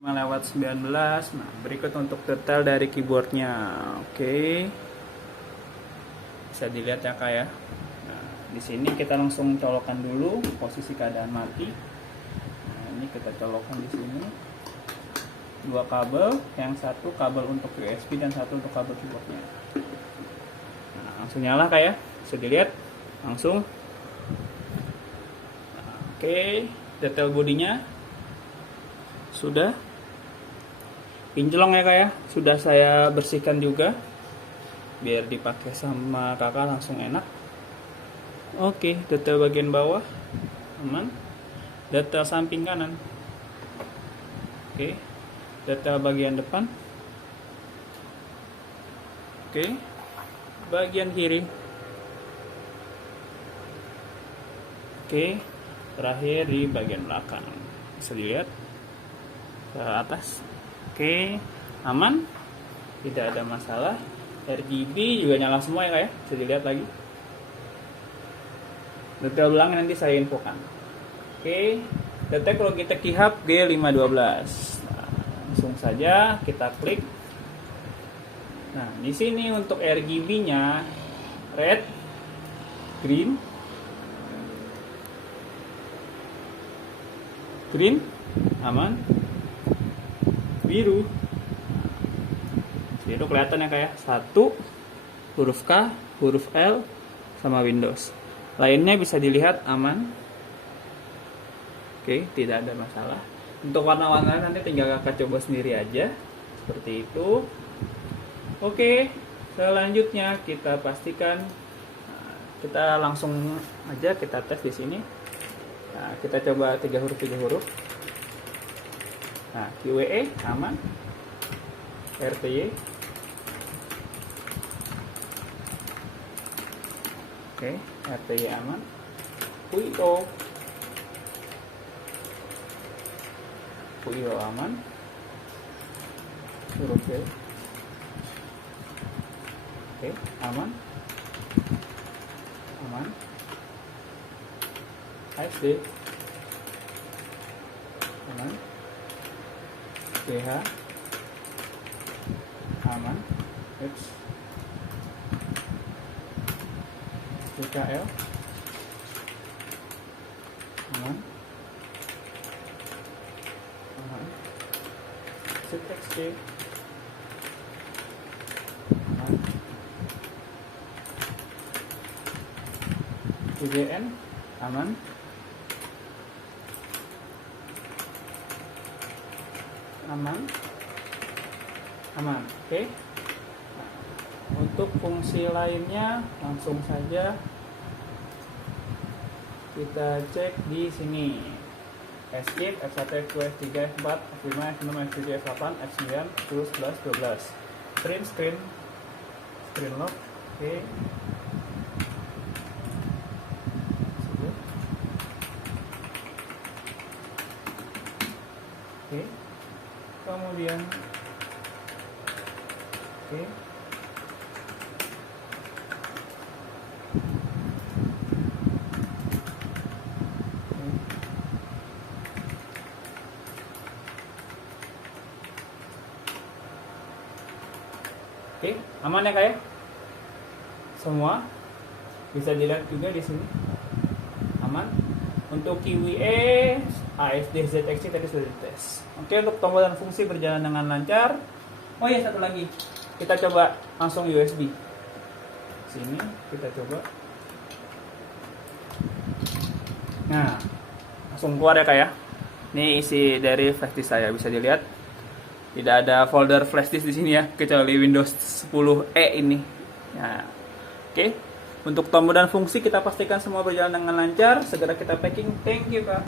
lewat 19. Nah, berikut untuk detail dari keyboardnya. Oke, bisa dilihat ya kak ya. Nah, di sini kita langsung colokkan dulu posisi keadaan mati. Nah, ini kita colokkan di sini dua kabel, yang satu kabel untuk USB dan satu untuk kabel keyboardnya. Nah, langsung nyala kak ya, bisa dilihat langsung. Nah, oke, detail bodinya sudah. Pinjelong ya kak ya, sudah saya bersihkan juga biar dipakai sama kakak langsung enak. Oke, detail bagian bawah aman, detail samping kanan. Oke, detail bagian depan. Oke, bagian kiri. Oke, terakhir di bagian belakang, bisa dilihat ke atas. Oke, aman, tidak ada masalah. RGB juga nyala semua ya kak ya, bisa dilihat lagi. Detail belakang nanti saya infokan. Oke, detek Logitech keyhub G512. Nah, langsung saja kita klik. Nah, di sini untuk RGB-nya red, green, aman, biru kelihatan ya kayak satu huruf K, huruf L, sama Windows. Lainnya bisa dilihat aman. Oke, tidak ada masalah. Untuk warna-warna nanti tinggal kakak coba sendiri aja seperti itu. Oke, selanjutnya kita pastikan. Nah, kita langsung aja kita tes di sini. Nah, kita coba 3 huruf. Nah, QWE aman, RTY, oke, RTY aman, PUIO aman, huruf B, oke, aman, ASD, aman, BH aman, X, BKL aman, ZXC aman, UGN aman, oke. Nah, untuk fungsi lainnya langsung saja kita cek di sini. Escape, F1, F2, F3, F4, F5, F6, F7, F8, F9, 10, 11, 12. Screen lock, oke. Oke, kemudian oke, aman ya kak ya? Semua bisa dilihat juga di sini aman. Untuk QWE, ASD, ZXC tadi sudah dites. Oke, untuk tombol dan fungsi berjalan dengan lancar. Oh iya, satu lagi, kita coba langsung USB. Sini kita coba. Nah, langsung keluar ya kak ya. Ini isi dari flash disk saya, bisa dilihat. Tidak ada folder flash disk di sini ya, kecuali Windows 10E ini. Nah, oke. Untuk tombol dan fungsi kita pastikan semua berjalan dengan lancar. Segera kita packing. Thank you kak.